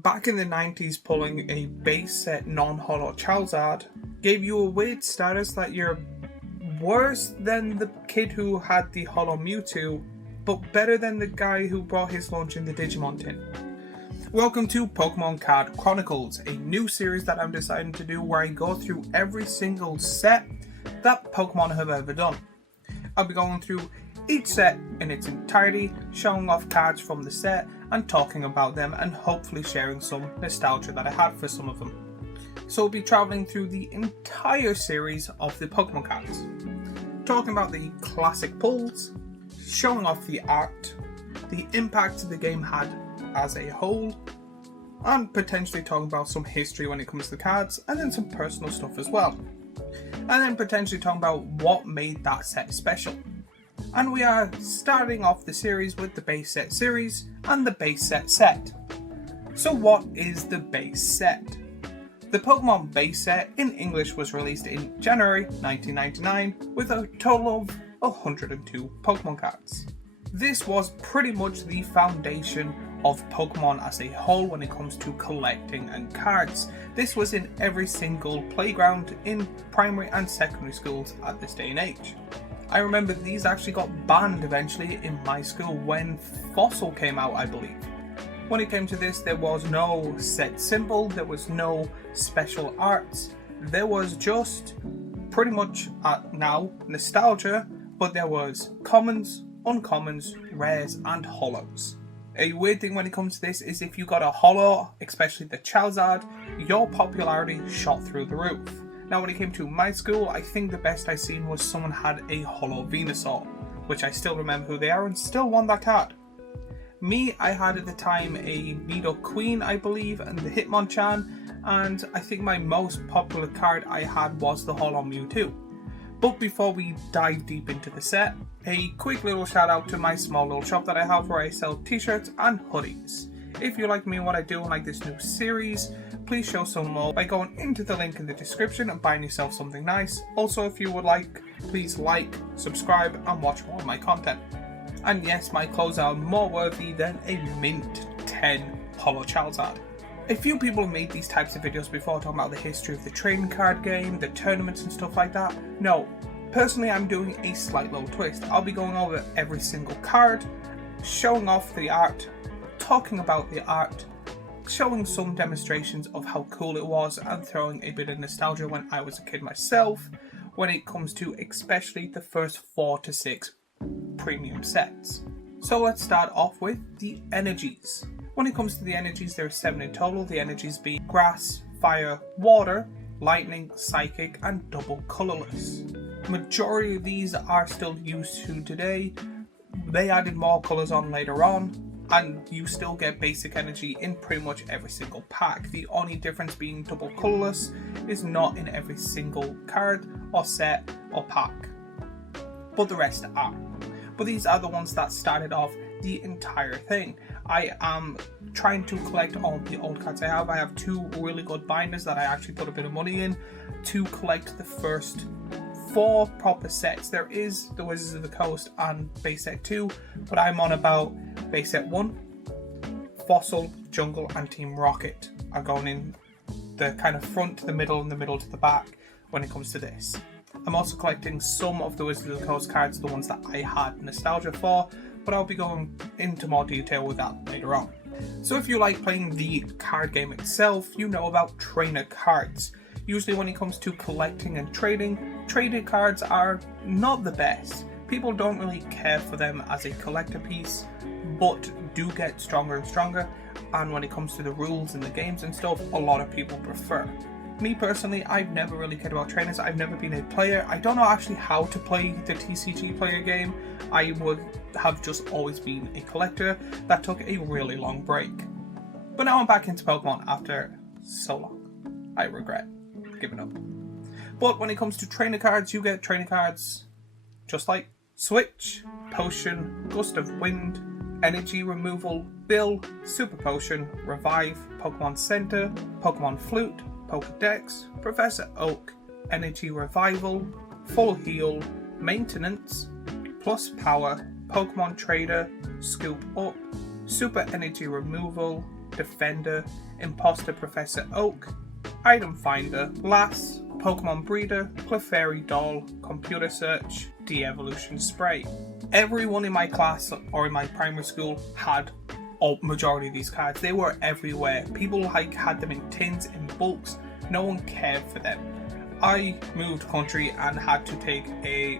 Back in the 90s, pulling a base set non-holo Charizard gave you a weird status that you're worse than the kid who had the holo Mewtwo, but better than the guy who brought his lunch in the Digimon tin. Welcome to Pokemon Card Chronicles, a new series that I'm deciding to do where I go through every single set that Pokemon have ever done. I'll be going through each set in its entirety, showing off cards from the set and talking about them and hopefully sharing some nostalgia that I had for some of them. So we'll be travelling through the entire series of the Pokemon cards, talking about the classic pulls, showing off the art, the impact the game had as a whole, and potentially talking about some history when it comes to the cards, and then some personal stuff as well. And then potentially talking about what made that set special. And we are starting off the series with the base set series and the base set set. So what is the base set? The Pokemon Base Set in English was released in January 1999 with a total of 102 Pokemon cards. This was pretty much the foundation of Pokemon as a whole when it comes to collecting and cards. This was in every single playground in primary and secondary schools at this day and age. I remember these actually got banned eventually in my school when Fossil came out, I believe. When it came to this, there was no set symbol, there was no special arts, there was just pretty much now nostalgia, but there was commons, uncommons, rares and holos. A weird thing when it comes to this is if you got a holo, especially the Charizard, your popularity shot through the roof. Now when it came to my school, I think the best I seen was someone had a holo Venusaur, which I still remember who they are and still won that card. Me, I had at the time a Nidoqueen, I believe, and the Hitmonchan, and I think my most popular card I had was the holo Mewtwo. But before we dive deep into the set, a quick little shout out to my small little shop that I have where I sell t-shirts and hoodies. If you like me and what I do and like this new series, please show some love by going into the link in the description and buying yourself something nice. Also, if you would like, please like, subscribe and watch more of my content. And yes, my clothes are more worthy than a mint 10 holo Charizard. A few people have made these types of videos before talking about the history of the trading card game, the tournaments and stuff like that. No, personally I'm doing a slight little twist. I'll be going over every single card, showing off the art, talking about the art, showing some demonstrations of how cool it was and throwing a bit of nostalgia when I was a kid myself when it comes to especially the first 4 to 6 premium sets. So let's start off with the energies. When it comes to the energies, there are 7 in total, the energies being grass, fire, water, lightning, psychic and double colourless. Majority of these are still used to today. They added more colours on later on, and you still get basic energy in pretty much every single pack. The only difference being double colourless is not in every single card or set or pack, but the rest are. But these are the ones that started off the entire thing. I am trying to collect all the old cards I have. I have 2 really good binders that I actually put a bit of money in to collect the first 4 proper sets. There is the Wizards of the Coast and Base Set 2, but I'm on about Base Set 1, Fossil, Jungle and Team Rocket are going in the kind of front to the middle and the middle to the back when it comes to this. I'm also collecting some of the Wizards of the Coast cards, the ones that I had nostalgia for, but I'll be going into more detail with that later on. So if you like playing the card game itself, you know about trainer cards. Usually when it comes to collecting and trading, traded cards are not the best. People don't really care for them as a collector piece, but do get stronger and stronger, and when it comes to the rules and the games and stuff, a lot of people prefer. Me personally, I've never really cared about trainers. I've never been a player. I don't know actually how to play the TCG player game. I would have just always been a collector that took a really long break. But now I'm back into Pokemon after so long. I regret giving up. But when it comes to trainer cards, you get trainer cards just like Switch, Potion, Gust of Wind, Energy Removal, Bill, Super Potion, Revive, Pokemon Center, Pokemon Flute, Pokedex, Professor Oak, Energy Revival, Full Heal, Maintenance, Plus Power, Pokemon Trader, Scoop Up, Super Energy Removal, Defender, Imposter Professor Oak, Item Finder, Lass, Pokemon Breeder, Clefairy Doll, Computer Search, De-Evolution Spray. Everyone in my class or in my primary school had a majority of these cards. They were everywhere. People had them in tins, in bulks. No one cared for them. I moved country and had to take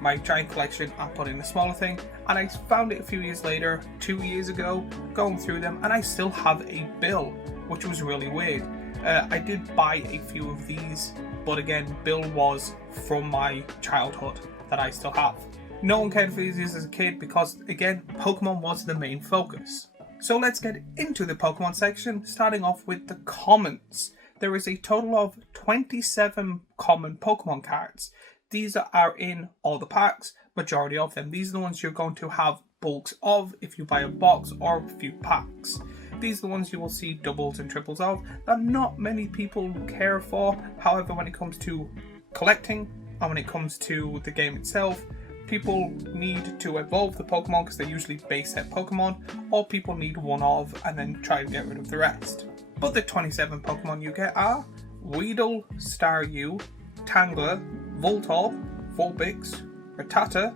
my giant collection and put in a smaller thing, and I found it a few years later, 2 years ago, going through them, and I still have a bill, which was really weird. I did buy a few of these, but again, bill was from my childhood that I still have. No one cared for these as a kid because, again, Pokemon was the main focus. So let's get into the Pokemon section, starting off with the commons. There is a total of 27 common Pokemon cards. These are in all the packs, majority of them. These are the ones you're going to have bulks of if you buy a box or a few packs. These are the ones you will see doubles and triples of that not many people care for. However, when it comes to collecting and when it comes to the game itself, people need to evolve the Pokemon because they're usually base set Pokemon, or people need one of and then try and get rid of the rest. But the 27 Pokemon you get are Weedle, Staryu, Tangler, Voltorb, Vulpix, Rattata,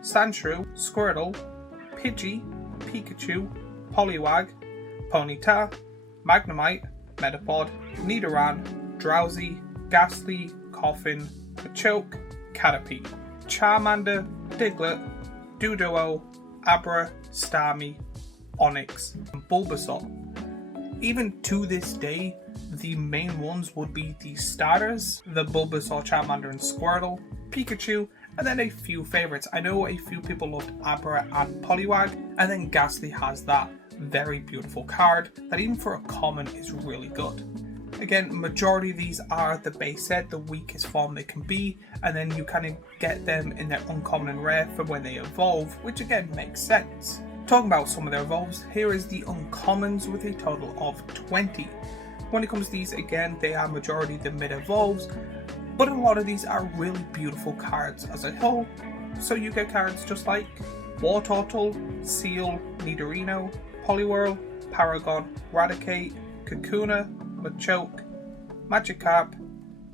Sandshrew, Squirtle, Pidgey, Pikachu, Poliwag, Ponyta, Magnemite, Metapod, Nidoran, Drowsy, Ghastly, Coffin, Machoke, Caterpie, Charmander, Diglett, Doduo, Abra, Starmie, Onix, and Bulbasaur. Even to this day, the main ones would be the starters, the Bulbasaur, Charmander and Squirtle, Pikachu, and then a few favourites. I know a few people loved Abra and Poliwag, and then Ghastly has that very beautiful card that even for a common is really good. Again, majority of these are the base set, the weakest form they can be, and then you kind of get them in their uncommon and rare for when they evolve, which again makes sense. Talking about some of their evolves, here is the uncommons with a total of 20. When it comes to these, again, they are majority the mid-evolves, but a lot of these are really beautiful cards as a whole. So you get cards just like Wartortle, Seal, Nidorino, Poliwhirl, Paragon, Raticate, Kakuna, Machoke, Magikarp,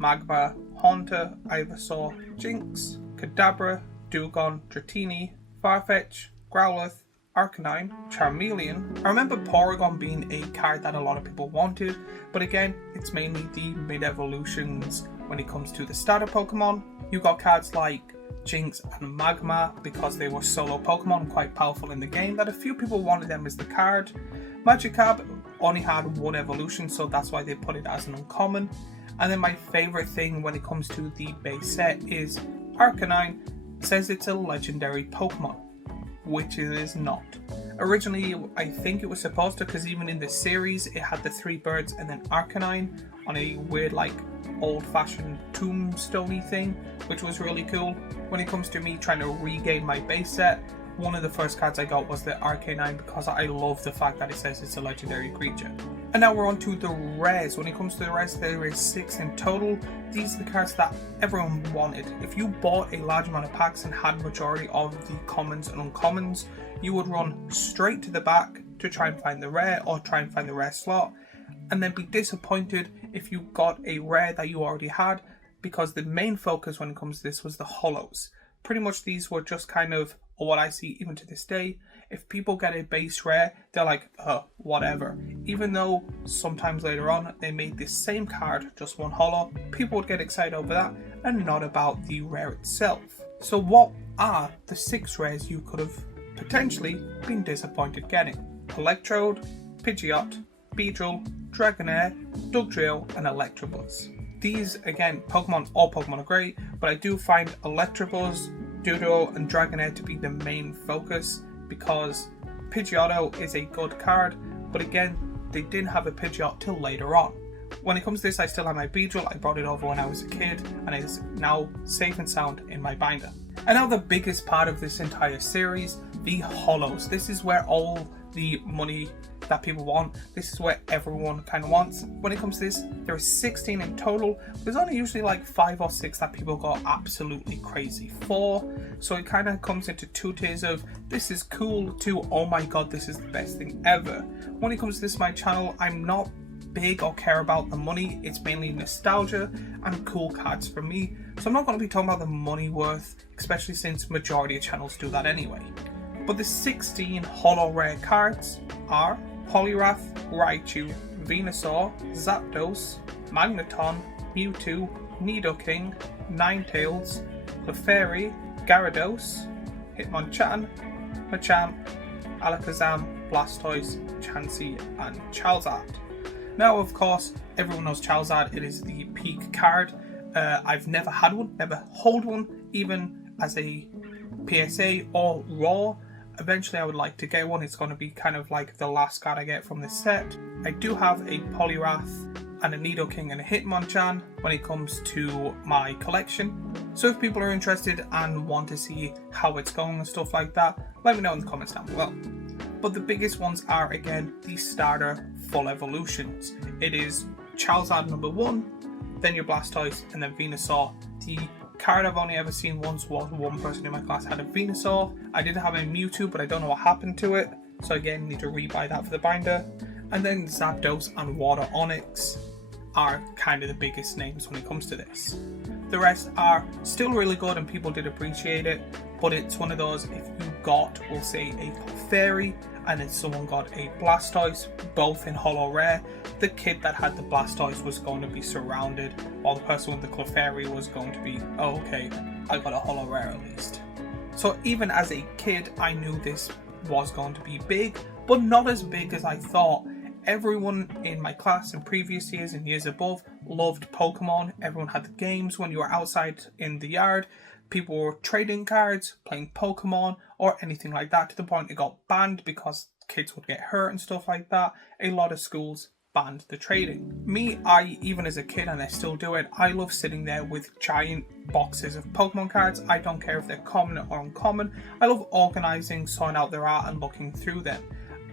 Magmar, Haunter, Ivysaur, Jinx, Kadabra, Dewgong, Dratini, Farfetch, Growlithe, Arcanine, Charmeleon. I remember Porygon being a card that a lot of people wanted, but again, it's mainly the mid-evolutions when it comes to the starter Pokemon. You got cards like Jinx and Magmar because they were solo Pokemon, quite powerful in the game, that a few people wanted them as the card. Magikarp only had one evolution, so that's why they put it as an uncommon. And then my favourite thing when it comes to the base set is Arcanine says it's a legendary Pokemon, which it is not. Originally, I think it was supposed to, because even in the series, it had the 3 birds and then Arcanine on a weird, like, old-fashioned tombstone-y thing, which was really cool. When it comes to me trying to regain my base set, one of the first cards I got was the Arcanine because I love the fact that it says it's a legendary creature. And now we're on to the rares. When it comes to the rares, there is 6 in total. These are the cards that everyone wanted. If you bought a large amount of packs and had majority of the commons and uncommons, you would run straight to the back to try and find the rare or try and find the rare slot, and then be disappointed if you got a rare that you already had, because the main focus when it comes to this was the holos. Pretty much these were just kind of what I see even to this day. If people get a base rare, they're like, whatever. Even though sometimes later on they made this same card, just one holo, people would get excited over that and not about the rare itself. So what are the 6 rares you could have potentially been disappointed getting? Electrode, Pidgeot, Beedrill, Dragonair, Dugtrio and Electabuzz. These, again, all Pokemon are great, but I do find Electabuzz, Doduo and Dragonair to be the main focus, because Pidgeotto is a good card, but again, they didn't have a Pidgeot till later on. When it comes to this, I still have my Beedrill. I brought it over when I was a kid, and it is now safe and sound in my binder. And now the biggest part of this entire series, the holos. This is where all the money that people want. This is what everyone kind of wants. When it comes to this, there are 16 in total. There's only usually like 5 or 6 that people go absolutely crazy for. So it kind of comes into 2 tiers of this is cool to oh my god, this is the best thing ever. When it comes to this, my channel, I'm not big or care about the money. It's mainly nostalgia and cool cards for me. So I'm not going to be talking about the money worth, especially since majority of channels do that anyway. But the 16 holo rare cards are Poliwrath, Raichu, Venusaur, Zapdos, Magneton, Mewtwo, Nidoking, Ninetales, Clefairy, Gyarados, Hitmonchan, Machamp, Alakazam, Blastoise, Chansey, and Charizard. Now, of course, everyone knows Charizard. It is the peak card. I've never had one, never hold one, even as a PSA or raw. Eventually I would like to get one. It's going to be kind of like the last card I get from this set. I do have a Poliwrath and a Nidoking and a Hitmonchan when it comes to my collection. So if people are interested and want to see how it's going and stuff like that, let me know in the comments down below. But the biggest ones are, again, the starter full evolutions. It is Charizard number 1, then your Blastoise, and then Venusaur. The card I've only ever seen once was one person in my class had a Venusaur. I did have a Mewtwo, but I don't know what happened to it. So again, need to rebuy that for the binder. And then Zapdos and Water Onyx are kind of the biggest names when it comes to this. The rest are still really good and people did appreciate it, but it's one of those, if you got, we'll say, a Clefairy and then someone got a Blastoise, both in holo rare, the kid that had the Blastoise was going to be surrounded, while the person with the Clefairy was going to be, oh, okay, I got a holo rare at least. So even as a kid, I knew this was going to be big, but not as big as I thought. Everyone in my class in previous years and years above loved Pokemon. Everyone had the games when you were outside in the yard. People were trading cards, playing Pokemon, or anything like that, to the point it got banned because kids would get hurt and stuff like that. A lot of schools banned the trading. Me, even as a kid, and I still do it, I love sitting there with giant boxes of Pokemon cards. I don't care if they're common or uncommon. I love organising, sorting out their art and looking through them.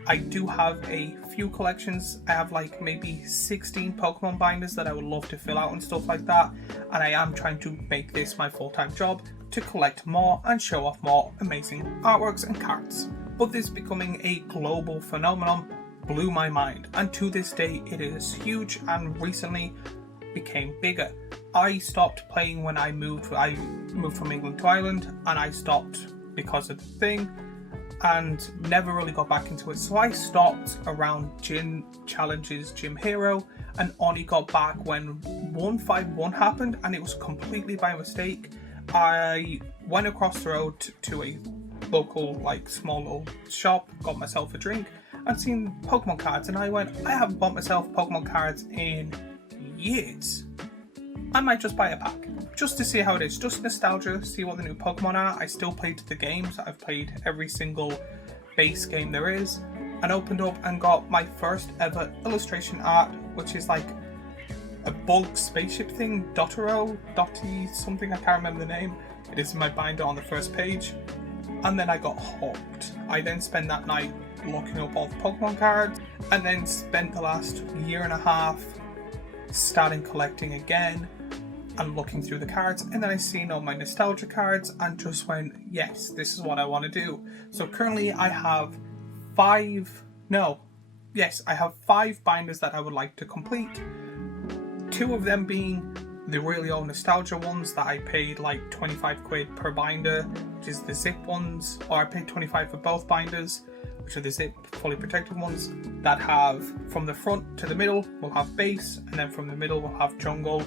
I do have a few collections. I have like maybe 16 Pokemon binders that I would love to fill out and stuff like that. And I am trying to make this my full-time job to collect more and show off more amazing artworks and cards. But this becoming a global phenomenon blew my mind. And to this day, it is huge and recently became bigger. I stopped playing when I moved from England to Ireland, and I stopped because of the thing. And never really got back into it. So I stopped around Gym Challenges, Gym Hero, and only got back when 151 happened, and it was completely by mistake. I went across the road to a local, like, small little shop, got myself a drink, and seen Pokemon cards, and I went, I haven't bought myself Pokemon cards in years. I might just buy a pack, just to see how it is, just nostalgia, see what the new Pokemon are. I still played the games, I've played every single base game there is, and opened up and got my first ever illustration art, which is like a bug spaceship thing, Dotty something, I can't remember the name. It is in my binder on the first page, and then I got hooked. I then spent that night looking up all the Pokemon cards, and then spent the last year and a half starting collecting again and looking through the cards, and then I seen all my nostalgia cards and just went, yes, this is what I want to do. So currently I have 5 binders that I would like to complete. 2 of them being the really old nostalgia ones that I paid like 25 quid per binder, which is the zip ones, or I paid 25 for both binders, which are the zip fully protected ones that have, from the front to the middle will have base, and then from the middle will have jungle,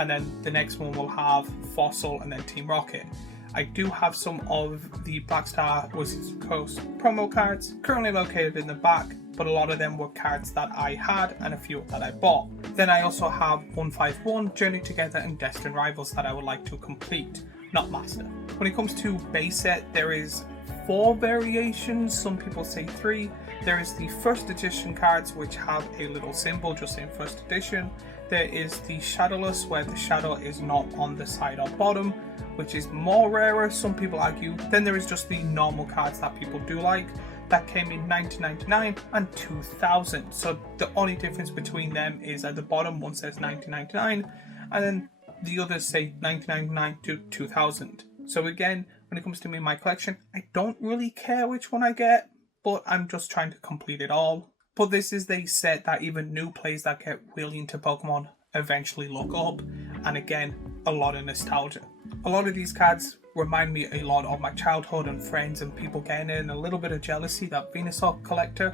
and then the next one will have fossil and then Team Rocket. I do have some of the Black Star Wizards Coast promo cards currently located in the back, but a lot of them were cards that I had and a few that I bought. Then I also have 151, Journey Together, and Destined Rivals that I would like to complete, not master. When it comes to base set, there is 4 variations, some people say 3. There is the first edition cards, which have a little symbol just saying first edition. There is the shadowless, where the shadow is not on the side or bottom, which is more rarer, some people argue. Then there is just the normal cards that people do like. that came in 1999 and 2000. So the only difference between them is at the bottom one says 1999 and then the others say 1999 to 2000. So again, when it comes to me and my collection, I don't really care which one I get, but I'm just trying to complete it all. But this is the set that even new players that get really into Pokemon eventually look up, and again, a lot of nostalgia. A lot of these cards remind me a lot of my childhood and friends and people getting in, a little bit of jealousy, that Venusaur collector,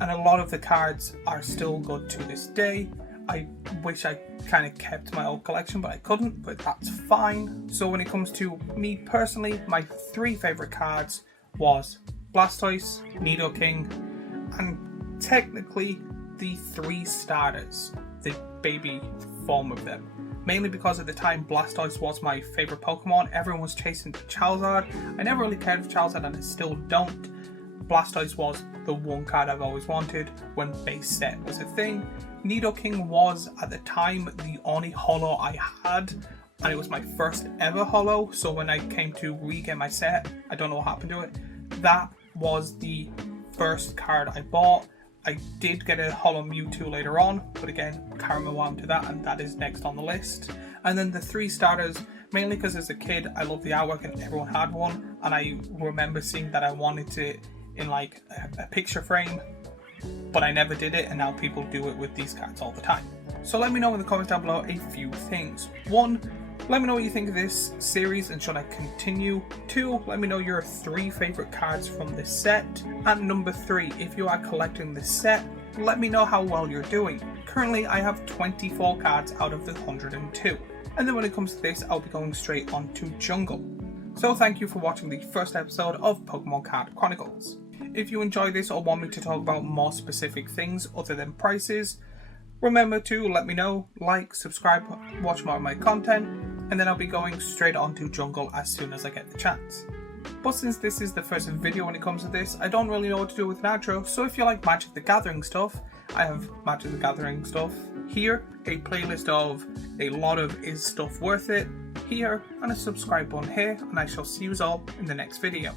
and a lot of the cards are still good to this day. I wish I kind of kept my old collection, but I couldn't, but that's fine. So when it comes to me personally, my 3 favourite cards was Blastoise, Nidoking, and technically the 3 starters, the baby form of them. Mainly because at the time Blastoise was my favourite Pokemon, everyone was chasing Charizard. I never really cared for Charizard and I still don't. Blastoise was the one card I've always wanted when Base Set was a thing. Nidoking was at the time the only holo I had, and it was my first ever holo, so when I came to re-get my set, I don't know what happened to it, that was the first card I bought. I did get a holo Mewtwo later on, but again, can't remember what happened to that, and that is next on the list. And then the 3 starters, mainly because as a kid I loved the artwork and everyone had one, and I remember seeing that I wanted it in like a picture frame, but I never did it, and now people do it with these cards all the time. So let me know in the comments down below a few things. 1, let me know what you think of this series and should I continue. 2, let me know your 3 favourite cards from this set. And number 3, if you are collecting this set, let me know how well you're doing. Currently I have 24 cards out of the 102. And then when it comes to this, I'll be going straight on to Jungle. So thank you for watching the first episode of Pokemon Card Chronicles. If you enjoy this or want me to talk about more specific things other than prices, remember to let me know, like, subscribe, watch more of my content, and then I'll be going straight on to Jungle as soon as I get the chance. But since this is the first video when it comes to this, I don't really know what to do with an outro, so if you like Magic the Gathering stuff, I have Magic the Gathering stuff here, a playlist of a lot of Is Stuff Worth It here, and a subscribe button here, and I shall see you all in the next video.